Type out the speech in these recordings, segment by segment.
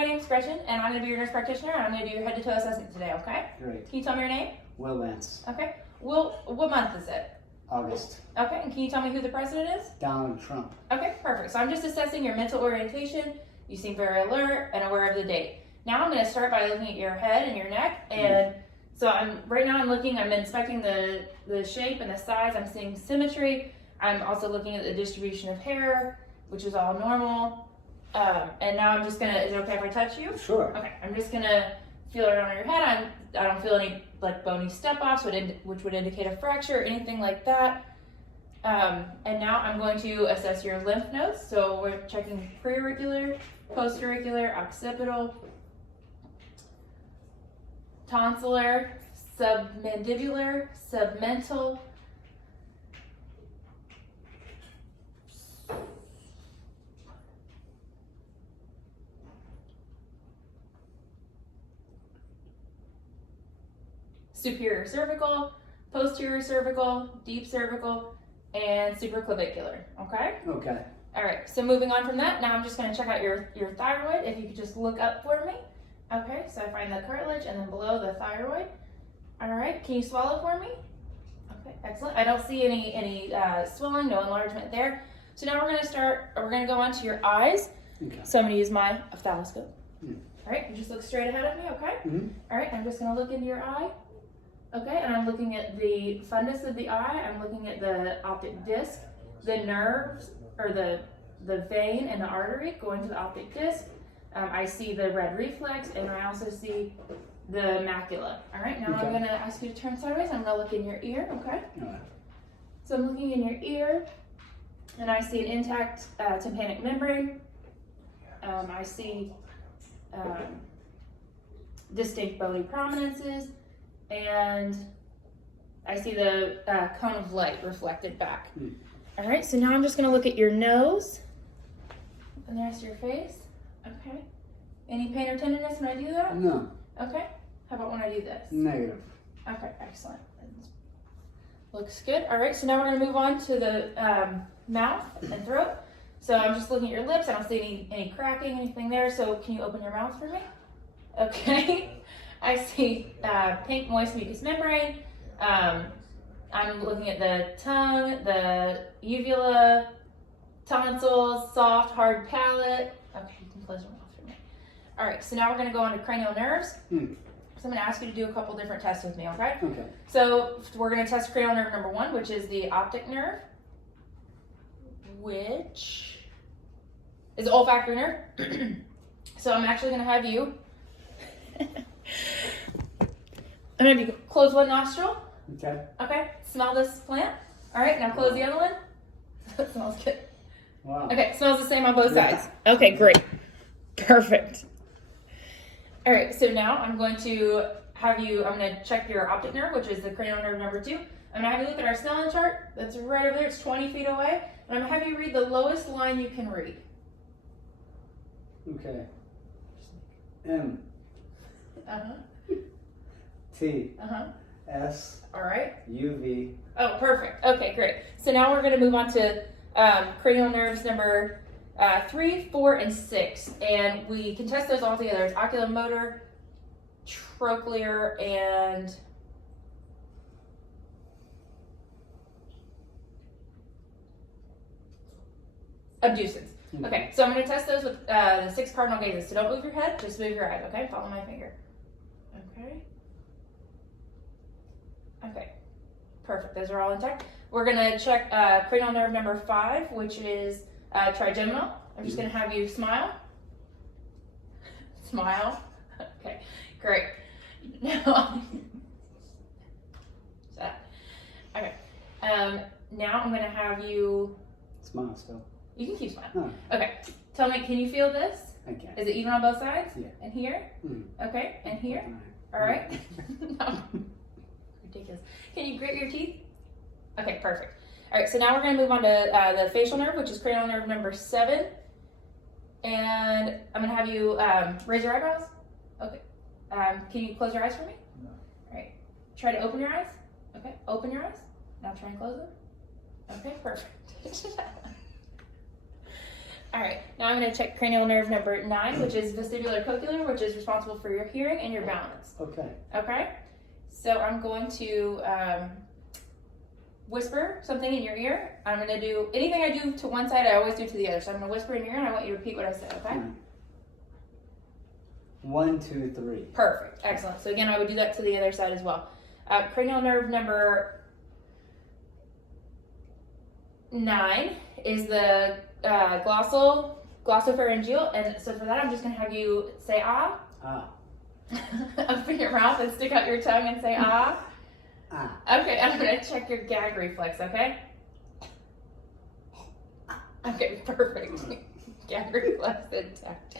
my name's Gretchen, and I'm going to be your nurse practitioner, and I'm going to do your head-to-toe assessment today, okay? Great. Can you tell me your name? Will Lance. Okay. Will, what month is it? August. Okay, and can you tell me who the president is? Donald Trump. Okay, perfect. So I'm just assessing your mental orientation. You seem very alert and aware of the date. Now I'm going to start by looking at your head and your neck, and so I'm inspecting the shape and the size. I'm seeing symmetry. I'm also looking at the distribution of hair, which is all normal. And now I'm just gonna, is it okay if I touch you? Sure. Okay, I'm just gonna feel it on your head. I don't feel any like bony step-offs, which would indicate a fracture or anything like that. And now I'm going to assess your lymph nodes. So we're checking preauricular, postauricular, occipital, tonsillar, submandibular, submental, superior cervical, posterior cervical, deep cervical, and supraclavicular, okay? Okay. All right, so moving on from that, now I'm just gonna check out your thyroid. If you could just look up for me. Okay, so I find the cartilage and then below the thyroid. All right, can you swallow for me? Okay, excellent. I don't see any swelling, no enlargement there. So now we're gonna go on to your eyes. Okay. So I'm gonna use my ophthalmoscope. Mm. All right, you just look straight ahead of me, okay? Mm-hmm. All right, I'm just gonna look into your eye. Okay, and I'm looking at the fundus of the eye. I'm looking at the optic disc, the nerves, or the vein and the artery going to the optic disc. I see the red reflex, and I also see the macula. All right, now Okay. I'm gonna ask you to turn sideways. I'm gonna look in your ear, okay? All right. So I'm looking in your ear, and I see an intact tympanic membrane. I see distinct bony prominences, and I see the cone of light reflected back. Mm. All right, so now I'm just gonna look at your nose and the rest of your face. Okay. Any pain or tenderness when I do that? No. Okay. How about when I do this? Negative. Okay, excellent. Looks good. All right, so now we're gonna move on to the mouth and throat. So I'm just looking at your lips. I don't see any cracking, anything there. So can you open your mouth for me? Okay. I see pink moist mucous membrane. I'm looking at the tongue, the uvula, tonsils, soft, hard palate. Okay, you can close your mouth for me. All right, so now we're gonna go on to cranial nerves. Mm. So I'm gonna ask you to do a couple different tests with me, okay? Okay. So we're gonna test cranial nerve number 1, which is the optic nerve, which is the olfactory nerve. So I'm actually gonna have you, close one nostril. Okay. Okay, smell this plant. All right, now close the other one. It smells good. Wow. Okay, smells the same on both Yeah. sides. Okay, great. Perfect. All right, so now I'm going to I'm going to check your optic nerve, which is the cranial nerve number 2. I'm going to have you look at our Snellen chart. That's right over there. It's 20 feet away. And I'm going to have you read the lowest line you can read. Okay. M. Uh-huh. T. Uh-huh. S. All right. U. V. Oh, perfect. Okay, great. So now we're going to move on to cranial nerves number 3, 4, and 6. And we can test those all together. It's oculomotor, trochlear, and abducens. Okay, so I'm going to test those with the 6 cardinal gazes. So don't move your head, just move your eyes, okay? Follow my finger. Okay. Okay, perfect. Those are all intact. We're going to check cranial nerve number 5, which is trigeminal. I'm just going to have you smile. Smile. Okay, great. Now, okay. Now I'm going to have you. Smile still. You can keep smiling. Oh. Okay. Tell me, can you feel this? I can. Is it even on both sides? Yeah. And here? Mm. Okay. And here? All All right. No. Ridiculous. Can you grit your teeth? Okay, perfect. All right, so now we're going to move on to the facial nerve, which is cranial nerve number 7. And I'm going to have you raise your eyebrows. Okay. Can you close your eyes for me? No. All right. Try to open your eyes. Okay. Open your eyes. Now try and close them. Okay, perfect. All right, now I'm going to check cranial nerve number 9, which is vestibular cochlear, which is responsible for your hearing and your balance. Okay. Okay? So I'm going to whisper something in your ear. I'm going to do anything I do to one side, I always do to the other. So I'm going to whisper in your ear, and I want you to repeat what I said, okay? 1, 2, 3. Perfect. Excellent. So again, I would do that to the other side as well. Cranial nerve number 9 is the glossopharyngeal, and so for that, I'm just going to have you say ah. Ah. Open your mouth and stick out your tongue and say ah. Ah. Okay, I'm going to check your gag reflex, okay? Okay, perfect. Gag reflex intact.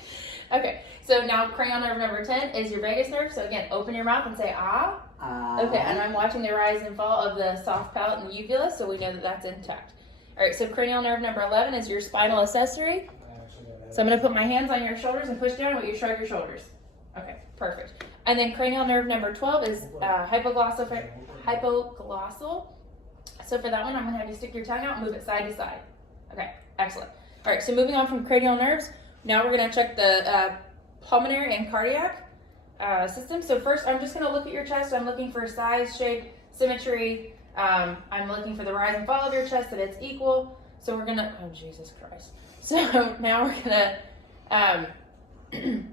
Okay, so now cranial nerve number 10 is your vagus nerve. So again, open your mouth and say ah. Ah. Okay, and I'm watching the rise and fall of the soft palate and the uvula, so we know that that's intact. All right, so cranial nerve number 11 is your spinal accessory. So I'm going to put my hands on your shoulders and push down while you shrug your shoulders. Okay, perfect. And then cranial nerve number 12 is hypoglossal. So for that one, I'm going to have you stick your tongue out and move it side to side. Okay, excellent. All right, so moving on from cranial nerves, now we're going to check the pulmonary and cardiac system. So first, I'm just going to look at your chest. I'm looking for size, shape, symmetry. I'm looking for the rise and fall of your chest, that it's equal. So we're going to, oh, Jesus Christ. So now we're going to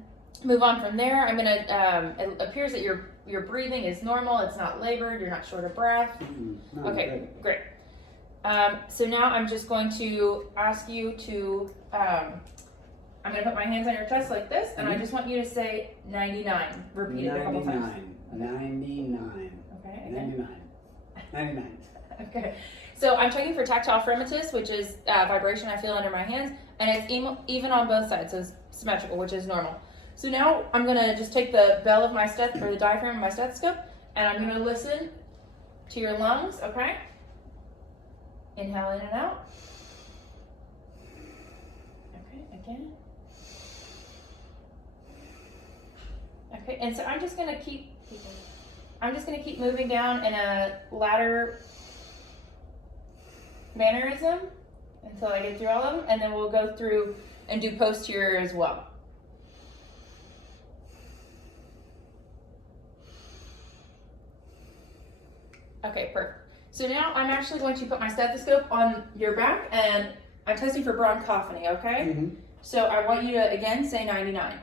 move on from there. I'm going to, it appears that your breathing is normal. It's not labored. You're not short of breath. No, Okay, great. So now I'm just going to ask you to, I'm going to put my hands on your chest like this, and I just want you to say 99. Repeat it a couple times. 99. Okay, again. 99. Okay. So I'm checking for tactile fremitus, which is vibration I feel under my hands, and it's even on both sides, so it's symmetrical, which is normal. So now I'm going to just take the bell of my or the diaphragm of my stethoscope, and I'm going to listen to your lungs, okay? Inhale in and out. Okay, again. Okay, and so I'm just going to keep moving down in a ladder mannerism until I get through all of them, and then we'll go through and do posterior as well. Okay, perfect. So now I'm actually going to put my stethoscope on your back, and I'm testing for bronchophony, okay? Mm-hmm. So I want you to, again, say 99.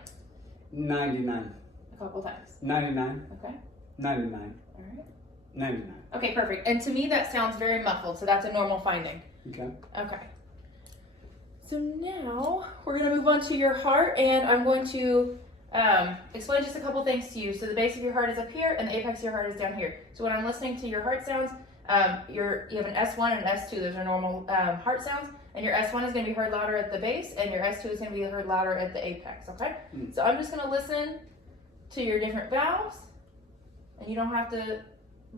99. A couple times. 99. Okay. 99. All right. 99. Okay, perfect. And to me, that sounds very muffled, so that's a normal finding. Okay. Okay. So now we're going to move on to your heart, and I'm going to explain just a couple things to you. So the base of your heart is up here, and the apex of your heart is down here. So when I'm listening to your heart sounds, you have an S1 and an S2. Those are normal heart sounds, and your S1 is going to be heard louder at the base, and your S2 is going to be heard louder at the apex. Okay. So I'm just going to listen to your different valves, and you don't have to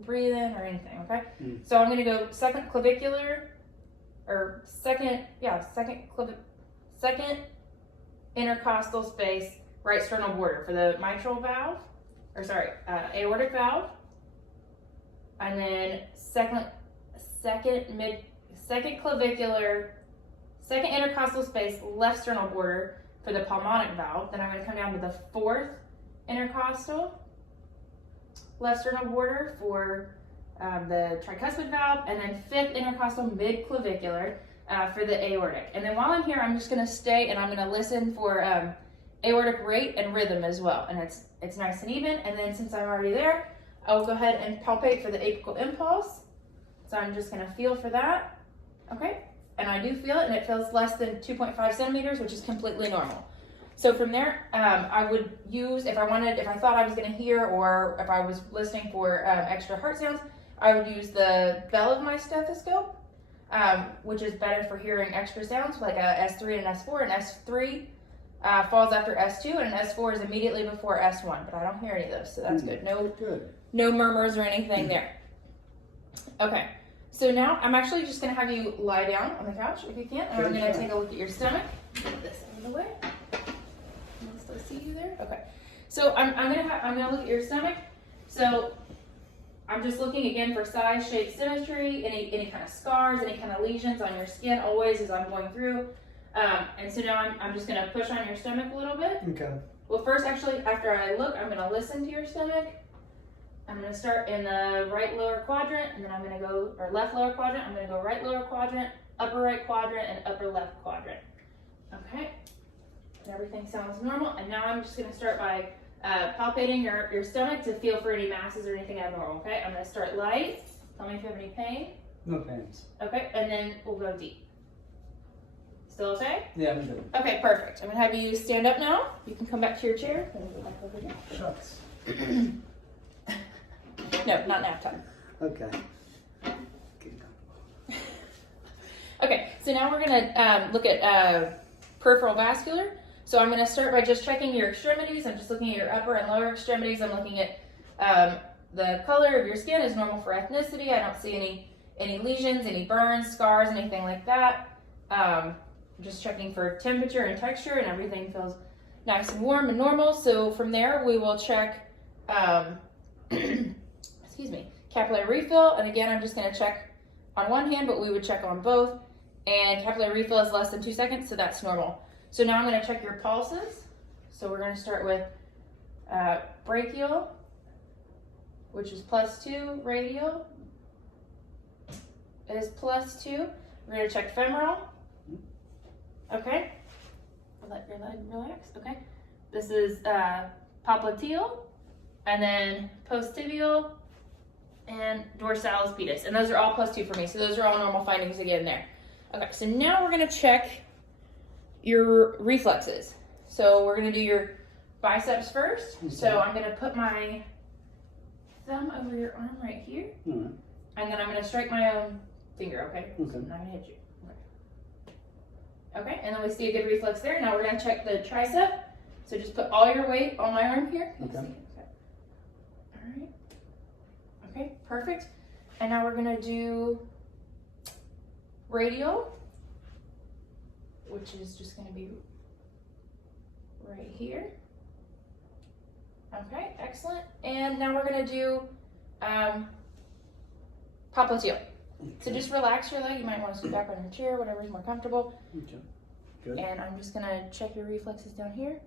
breathe in or anything. Okay. So I'm going to go second clavicular, or second intercostal space, right sternal border for the mitral valve, aortic valve, and then second clavicular, second intercostal space, left sternal border for the pulmonic valve. Then I'm going to come down to the fourth intercostal, left sternal border for the tricuspid valve, and then fifth intercostal mid-clavicular for the aortic. And then while I'm here, I'm just going to stay and I'm going to listen for aortic rate and rhythm as well. And it's nice and even. And then since I'm already there, I'll go ahead and palpate for the apical impulse. So I'm just going to feel for that. Okay. And I do feel it, and it feels less than 2.5 centimeters, which is completely normal. So from there, I would use, if I thought I was going to hear, or if I was listening for extra heart sounds, I would use the bell of my stethoscope, which is better for hearing extra sounds, like a S3 and S4. And S3 falls after S2, and an S4 is immediately before S1, but I don't hear any of those, so that's good. No murmurs or anything there. Okay, so now I'm actually just going to have you lie down on the couch if you can, and I'm going to take a look at your stomach. Get this out of the way. Can I still see you there? Okay. So I'm gonna look at your stomach. So I'm just looking again for size, shape, symmetry, any kind of scars, any kind of lesions on your skin, always as I'm going through. And so now I'm just gonna push on your stomach a little bit. Okay. Well, first, actually, after I look, I'm gonna listen to your stomach. I'm gonna start in the right lower quadrant, and then I'm gonna go, or left lower quadrant. I'm gonna go right lower quadrant, upper right quadrant, and upper left quadrant. Okay. And everything sounds normal. And now I'm just gonna start by palpating your stomach to feel for any masses or anything abnormal. Okay. I'm gonna start light. Tell me if you have any pain. No pains. Okay. And then we'll go deep. Still okay? Yeah, I'm good. Okay, perfect. I'm gonna have you stand up now. You can come back to your chair. Shucks. No, not nap time. Okay. Okay, so now we're gonna look at peripheral vascular. So I'm gonna start by just checking your extremities. I'm just looking at your upper and lower extremities. I'm looking at the color of your skin is normal for ethnicity. I don't see any lesions, any burns, scars, anything like that. Just checking for temperature and texture, and everything feels nice and warm and normal. So from there, we will check, excuse me, capillary refill. And again, I'm just going to check on one hand, but we would check on both. And capillary refill is less than 2 seconds, so that's normal. So now I'm going to check your pulses. So we're going to start with brachial, which is +2. Radial is +2. We're going to check femoral. Okay. Let your leg relax. Okay. This is popliteal, and then posttibial, and dorsalis pedis. And those are all +2 for me. So those are all normal findings again there. Okay. So now we're going to check your reflexes. So we're going to do your biceps first. Okay. So I'm going to put my thumb over your arm right here. All right. And then I'm going to strike my own finger, okay? Okay. So I'm not going to hit you. Okay, and then we see a good reflex there. Now we're going to check the tricep. So just put all your weight on my arm here. Okay. Okay. All right. Okay, perfect. And now we're going to do radial, which is just going to be right here. Okay, excellent. And now we're going to do popliteal. So just relax your leg. You might want to sit back on your chair, whatever's more comfortable. Okay. Good. And I'm just gonna check your reflexes down here.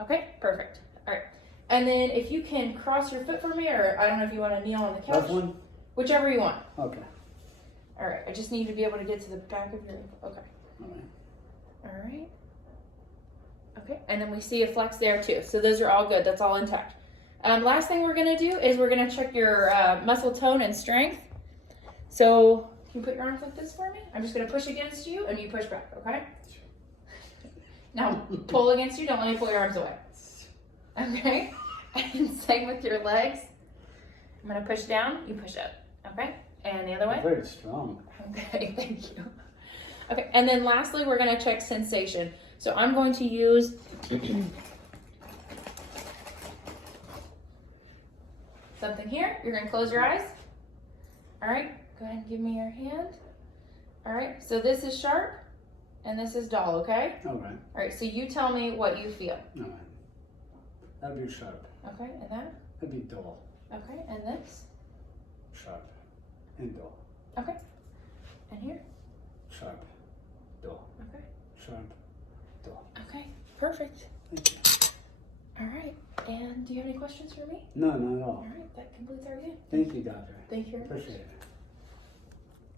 Okay, perfect. All right. And then if you can cross your foot for me, or I don't know if you want to kneel on the couch. Left one? Whichever you want. Okay. All right. I just need you to be able to get to the back of your. Okay. All right. All right. Okay. And then we see a flex there too. So those are all good. That's all intact. Last thing we're gonna do is we're gonna check your muscle tone and strength. So, can you put your arms like this for me? I'm just going to push against you and you push back, okay? Now, pull against you. Don't let me pull your arms away. Okay? And same with your legs. I'm going to push down, you push up, okay? And the other way. Very strong. Okay, thank you. Okay, and then lastly, we're going to check sensation. So, I'm going to use something here. You're going to close your eyes. All right. Go ahead and give me your hand. All right, so this is sharp and this is dull, okay? All right. All right, so you tell me what you feel. All right. That'd be sharp. Okay, and that? That'd be dull. Okay, and this? Sharp. And dull. Okay. And here? Sharp. Dull. Okay. Sharp. Dull. Okay, perfect. Thank you. All right, and do you have any questions for me? No, not at all. All right, that completes our game. Thank you, doctor. Thank you very much. Appreciate it.